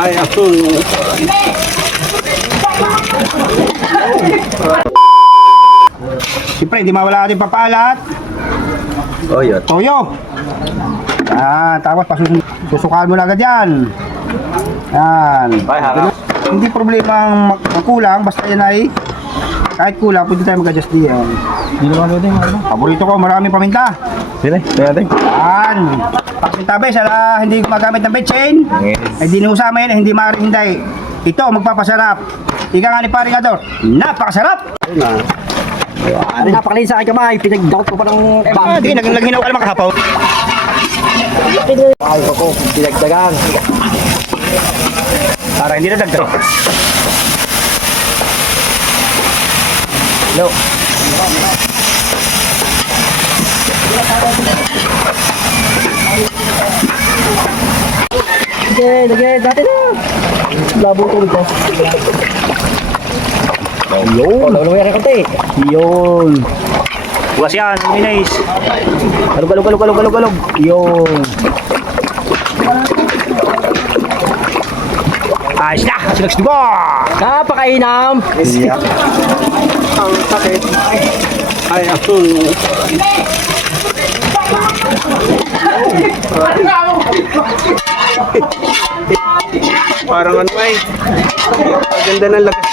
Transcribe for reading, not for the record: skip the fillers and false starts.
Ay, ako. Siyempre, hindi mawala ating papaalat. Oh, yun. Toyo. Tapos susukaan mo na agad yan. Yan. Ay, harap. Hindi problema ang magkulang, basta yan ay kahit kulang, pwede tayo mag-adjust diyan. Paborito ko, maraming paminta. Sino? Tingnan. Yan. Paminta ba, hindi gumagamit ng betchain. Yes. Ay di nung sa amin, hindi maaaring hindi. Ito, magpapasarap. Ika nga ni Paring Ador, napakasarap! Napakalinis sa aking kamay, pinagdakot ko pa ng Hindi, naghinaw ka naman kahapaw. Ay, ko, pinagdagan. Para hindi na dagdag. No. Lagay, dati na. Labo ko ito. Yun. Lalo yan konti. Yun. Bukas yan, Minays. Galog. Yun. Ayos na, silags diba? Napakainam. Ang sakit. Ay, ako. Parang ano ay. Maganda ng lakas.